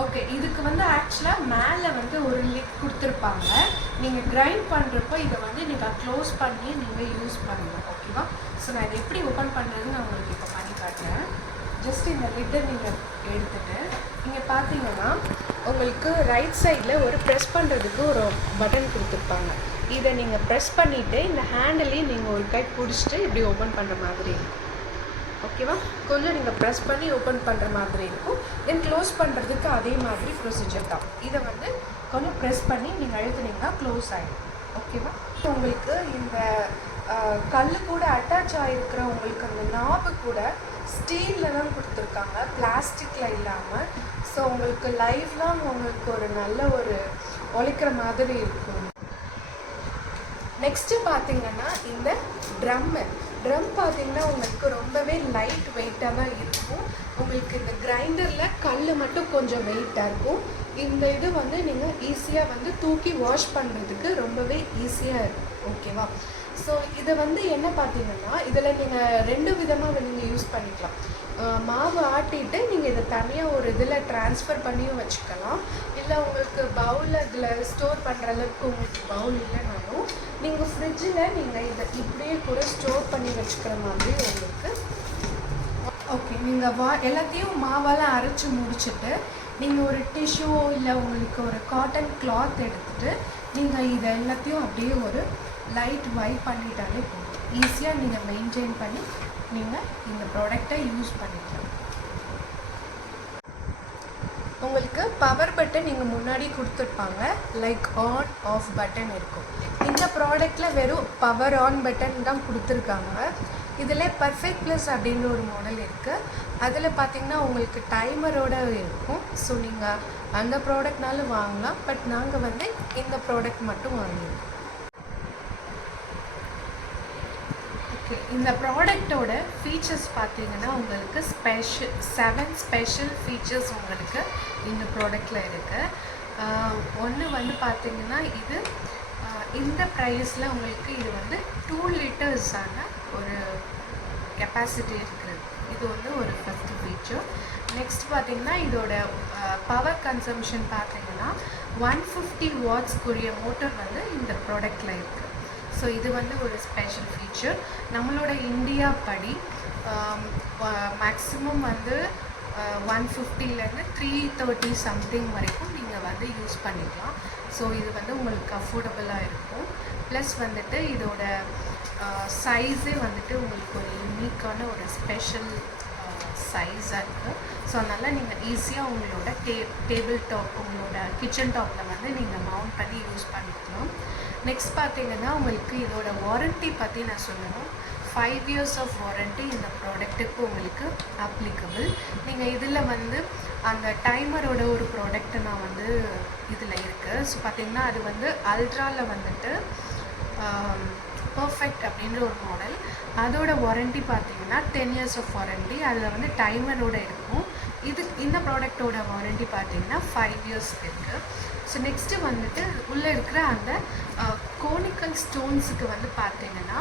Okay, இதுக்கு வந்து ஆக்சுவலாக மேலே வந்து ஒரு லிட் கொடுத்துருப்பாங்க. நீங்கள் கிரைண்ட் பண்ணுறப்போ இதை வந்து நீங்கள் க்ளோஸ் பண்ணி நீங்கள் யூஸ் பண்ணணும். ஓகேவா? ஸோ நான் இதை எப்படி ஓப்பன் பண்ணுறதுன்னு நான் உங்களுக்கு இப்போ பண்ணி காட்டுறேன். ஜஸ்ட் இந்த லிட்டை நீங்கள் எடுத்துகிட்டு நீங்கள் பார்த்தீங்கன்னா உங்களுக்கு ரைட் சைடில் ஒரு ப்ரெஸ் பண்ணுறதுக்கு ஒரு பட்டன் கொடுத்துருப்பாங்க. இதை நீங்கள் ப்ரெஸ் பண்ணிவிட்டு இந்த ஹேண்டிலையும் நீங்கள் ஒரு கை பிடிச்சிட்டு இப்படி ஓப்பன் பண்ணுற மாதிரி இருக்கும். ஓகேவா? கொஞ்சம் நீங்கள் ப்ரெஸ் பண்ணி ஓப்பன் பண்ணுற மாதிரி இருக்கும். தென் க்ளோஸ் பண்ணுறதுக்கு அதே மாதிரி ப்ரொசீஜர் தான். இதை வந்து கொஞ்சம் ப்ரெஸ் பண்ணி நீங்கள் அழுத்துனீங்கன்னா க்ளோஸ் ஆகிடும். ஓகேவா? உங்களுக்கு இந்த கல் கூட அட்டாச் ஆகிருக்கிற உங்களுக்கு அந்த நாபு கூட ஸ்டீலில் தான் கொடுத்துருக்காங்க, பிளாஸ்டிக்கில் இல்லாமல். ஸோ உங்களுக்கு லைஃப் லாங் உங்களுக்கு ஒரு நல்ல ஒரு உழைக்கிற மாதிரி இருக்கும். நெக்ஸ்ட்டு பார்த்தீங்கன்னா இந்த ட்ரம் பார்த்தீங்கன்னா உங்களுக்கு ரொம்பவே லைட் வெயிட்டாக தான் இருக்கும். உங்களுக்கு இந்த கிரைண்டரில் கல் மட்டும் கொஞ்சம் வெயிட்டாக இருக்கும். இந்த இது வந்து நீங்கள் ஈஸியாக வந்து தூக்கி வாஷ் பண்ணுறதுக்கு ரொம்பவே ஈஸியாக இருக்கும். ஓகேவா? ஸோ இதை வந்து என்ன பார்த்தீங்கன்னா இதில் நீங்கள் 2 விதமாக நீங்கள் யூஸ் பண்ணிக்கலாம். மாவு ஆட்டிட்டு நீங்கள் இதை தனியாக ஒரு இதில் ட்ரான்ஸ்ஃபர் பண்ணியும் வச்சுக்கலாம். இல்லை உங்களுக்கு பவுலில் இதில் ஸ்டோர் பண்ணுற அளவுக்கு உங்களுக்கு பவுல் இல்லைனாலும் நீங்கள் ஃப்ரிட்ஜில் நீங்கள் இதை இப்படியே கூட ஸ்டோர் பண்ணி வச்சுக்கிற மாதிரி உங்களுக்கு. ஓகே, நீங்கள் எல்லாத்தையும் மாவால் அரைச்சி முடிச்சுட்டு நீங்கள் ஒரு டிஷ்யூ இல்லை உங்களுக்கு ஒரு காட்டன் கிளாத் எடுத்துகிட்டு நீங்கள் இதை எல்லாத்தையும் அப்படியே ஒரு லைட் வைப் பண்ணிட்டாலே போதும். ஈஸியாக நீங்கள் மெயின்டைன் பண்ணி நீங்கள் இந்த ப்ராடக்டை யூஸ் பண்ணிக்கலாம். உங்களுக்கு பவர் பட்டன் நீங்கள் முன்னாடி கொடுத்துருப்பாங்க, லைக் ஆன் ஆஃப் பட்டன் இருக்கும். இந்த ப்ராடக்டில் வெறும் பவர் ஆன் பட்டன் தான் கொடுத்துருக்காங்க. இதில் பர்ஃபெக்ட் ப்ளஸ் அப்படின்ற ஒரு மாடல் இருக்குது. அதில் பார்த்திங்கன்னா உங்களுக்கு டைமரோட இருக்கும். ஸோ நீங்கள் அந்த ப்ராடக்ட்னாலும் வாங்கலாம். பட் நாங்கள் வந்து இந்த ப்ராடக்ட் மட்டும் வாங்கியிருக்கோம். இந்த ப்ராடக்டோட ஃபீச்சர்ஸ் பார்த்தீங்கன்னா உங்களுக்கு 7 ஸ்பெஷல் ஃபீச்சர்ஸ் உங்களுக்கு இந்த ப்ராடக்டில் இருக்குது. ஒன்று வந்து பார்த்திங்கன்னா இது இந்த ப்ரைஸில் உங்களுக்கு இது வந்து 2 லிட்டர்ஸான ஒரு கெப்பாசிட்டி இருக்கிறது. இது வந்து ஒரு ஃபஸ்ட்டு ஃபீச்சர். நெக்ஸ்ட் பார்த்திங்கன்னா இதோட பவர் கன்சம்ஷன் பார்த்திங்கன்னா 150 வாட்ஸ்க்குரிய மோட்டர் வந்து இந்த ப்ராடக்டில் இருக்குது. ஸோ இது வந்து ஒரு ஸ்பெஷல் ஃபீச்சர். நம்மளோட இந்தியா படி மேக்ஸிமம் வந்து 150லேருந்து 330 சம்திங் வரைக்கும் நீங்கள் வந்து யூஸ் பண்ணிக்கலாம். ஸோ இது வந்து உங்களுக்கு அஃபோர்டபுளாக இருக்கும். ப்ளஸ் வந்துட்டு இதோட சைஸே வந்துட்டு உங்களுக்கு ஒரு யூனிக்கான ஒரு ஸ்பெஷல் சைஸாக இருக்குது. ஸோ அதனால் நீங்கள் ஈஸியாக உங்களோட டேபிள் டாப் உங்களோட கிச்சன் டாப்பில் வந்து நீங்கள் மவுண்ட் பண்ணி யூஸ் பண்ணிக்கலாம். நெக்ஸ்ட் பார்த்தீங்கன்னா உங்களுக்கு இதோட வாரண்ட்டி பற்றி நான் சொல்லணும். 5 years ஆஃப் வாரண்ட்டி இந்த ப்ராடக்ட்டுக்கு உங்களுக்கு அப்ளிகபிள். நீங்கள் இதில் வந்து அந்த டைமரோட ஒரு ப்ராடக்ட்டு நான் வந்து இதில் இருக்குது. ஸோ பார்த்திங்கன்னா அது வந்து அல்ட்ராவில் வந்துட்டு பர்ஃபெக்ட் அப்படின்ற ஒரு மாடல். அதோட வாரண்ட்டி பார்த்தீங்கன்னா 10 years ஆஃப் வாரண்ட்டி. அதில் வந்து டைமரோட இருக்கும். இந்த ப்ராடக்டோட வாரண்ட்டி பார்த்தீங்கன்னா 5 years இருக்குது. ஸோ நெக்ஸ்ட்டு வந்துட்டு உள்ளே இருக்கிற அந்த கோனிக்கல் ஸ்டோன்ஸுக்கு வந்து பார்த்தீங்கன்னா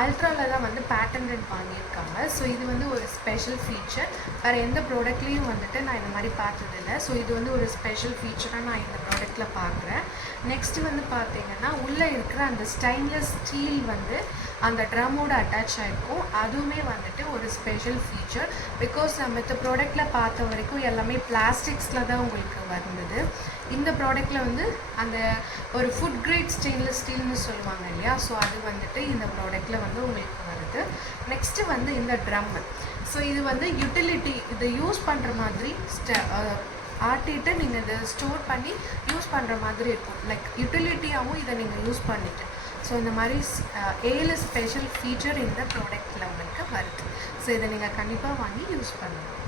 அல்ட்ராவில் தான் வந்து பேட்டன்ட் வாங்கியிருக்காங்க. ஸோ இது வந்து ஒரு ஸ்பெஷல் ஃபீச்சர். வேறு எந்த ப்ராடக்ட்லேயும் வந்துட்டு நான் இந்த மாதிரி பார்த்ததில்லை. ஸோ இது வந்து ஒரு ஸ்பெஷல் ஃபீச்சராக நான் இந்த ப்ராடக்ட்டில் பார்க்குறேன். நெக்ஸ்ட்டு வந்து பார்த்தீங்கன்னா உள்ளே இருக்கிற அந்த ஸ்டெயின்லெஸ் ஸ்டீல் வந்து அந்த ட்ரம்மோட அட்டாச் ஆகிருக்கும். அதுவுமே வந்துட்டு ஒரு ஸ்பெஷல் ஃபீச்சர். பிகாஸ் மற்ற ப்ராடக்டில் பார்த்த வரைக்கும் எல்லாமே பிளாஸ்டிக்ஸில் தான் உங்களுக்கு வந்தது. இந்த ப்ராடக்டில் வந்து அந்த ஒரு ஃபுட் கிரேட் ஸ்டெயின்லெஸ் ஸ்டீல்னு சொல்லுவாங்க இல்லையா, ஸோ அது வந்துட்டு இந்த ப்ராடக்டில் வந்து உங்களுக்கு வருது. நெக்ஸ்ட்டு வந்து இந்த ட்ரம். ஸோ இது வந்து யூட்டிலிட்டி, இதை யூஸ் பண்ணுற மாதிரி ஆட்டிட்டு நீங்கள் இதை ஸ்டோர் பண்ணி யூஸ் பண்ணுற மாதிரி இருக்கும். லைக் யூட்டிலிட்டியாகவும் இதை நீங்கள் யூஸ் பண்ணிட்டு. ஸோ இந்த மாதிரி 7 ஸ்பெஷல் ஃபீச்சர் இந்த ப்ராடக்ட்டில் உங்களுக்கு வருது. ஸோ இதை நீங்கள் கண்டிப்பாக வாங்கி யூஸ் பண்ணுங்கள்.